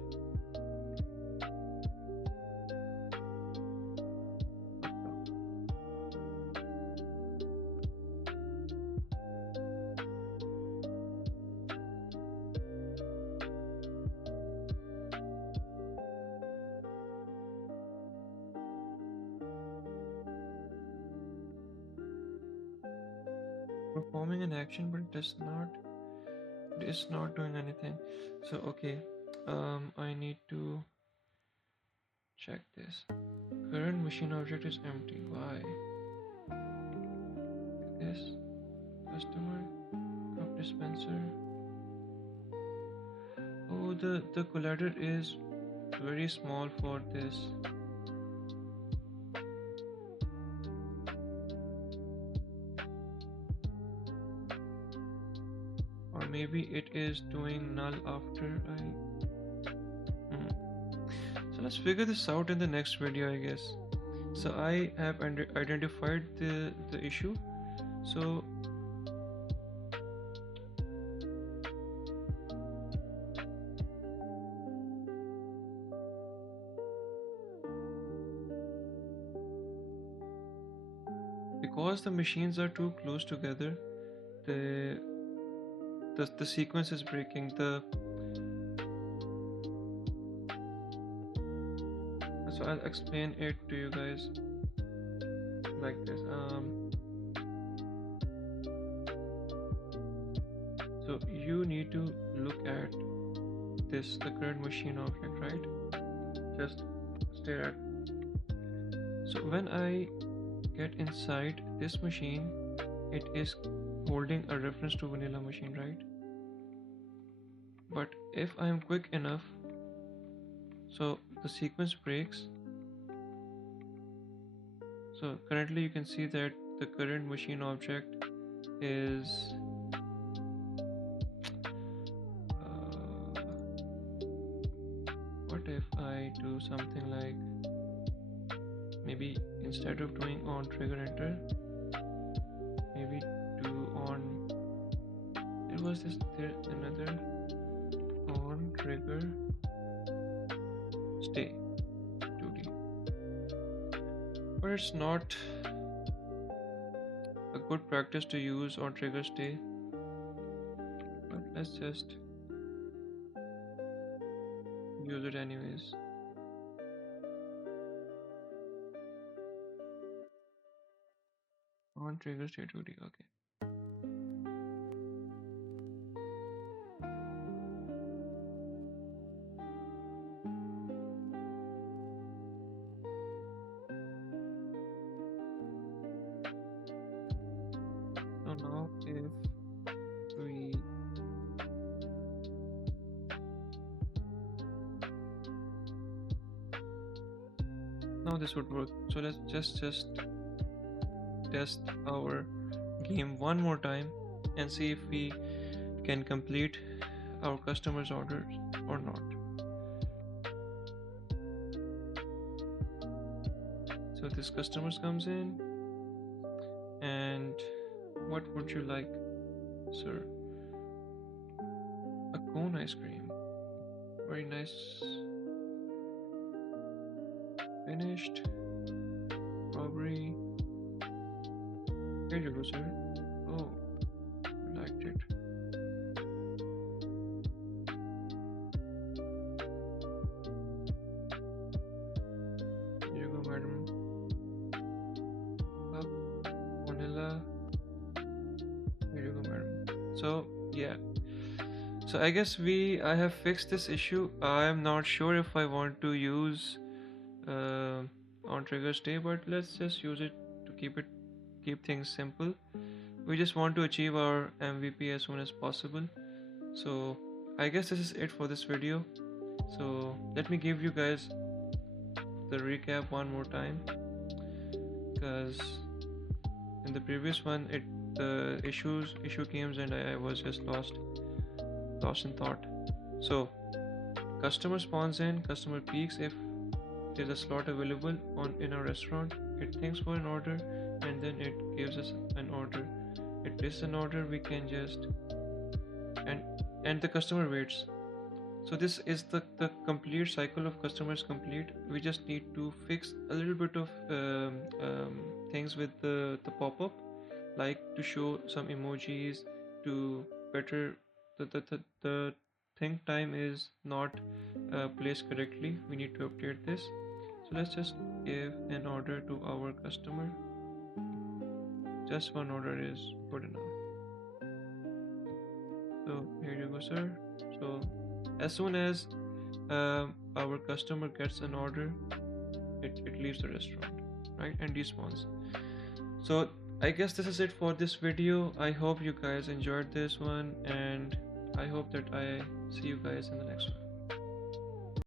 performing an action, but it is not doing anything. So okay, I need to check this. Current machine object is empty. Why? This customer cup dispenser. Oh, the collider is very small for this. Or maybe it is doing null after I. So let's figure this out in the next video, I guess. So I have identified the issue. So because the machines are too close together, the sequence is breaking. So I'll explain it to you guys like this. So you need to look at this, the current machine object, right? Just stare at. So when I get inside this machine, it is holding a reference to vanilla machine, right? But if I am quick enough, so the sequence breaks. So currently you can see that the current machine object is what if I do something like, maybe instead of doing on trigger enter, maybe do on, there was this, there another on trigger stay 2D, but it's not a good practice to use on trigger stay, but let's just use it anyways. On trigger stay 2D. Okay. So now if we now this would work. So let's just test our game one more time and see if we can complete our customers' orders or not. So this customers comes in, and what would you like, sir? A cone ice cream. Very nice. Finished. Strawberry. Here you go, sir. Oh, I liked it. Here you go, madam. Up, vanilla. Here you go, madam. So yeah. So I guess I have fixed this issue. I am not sure if I want to use on trigger stay, but let's just use it to keep things simple. We just want to achieve our MVP as soon as possible. So I guess this is it for this video. So let me give you guys the recap one more time, because in the previous one the issue came and I was just lost in thought. So customer spawns in, customer peaks if there's a slot available on in a restaurant. It thinks for an order and then it gives us an order. It places an order, we can just and the customer waits. So this is the complete cycle of customers complete. We just need to fix a little bit of things with the pop-up, like to show some emojis, to better the think time is not placed correctly. We need to update this. So let's just give an order to our customer. Just one order is good enough. So here you go, sir. So as soon as our customer gets an order, it leaves the restaurant, right, and despawns. So I guess this is it for this video. I hope you guys enjoyed this one, and I hope that I see you guys in the next one.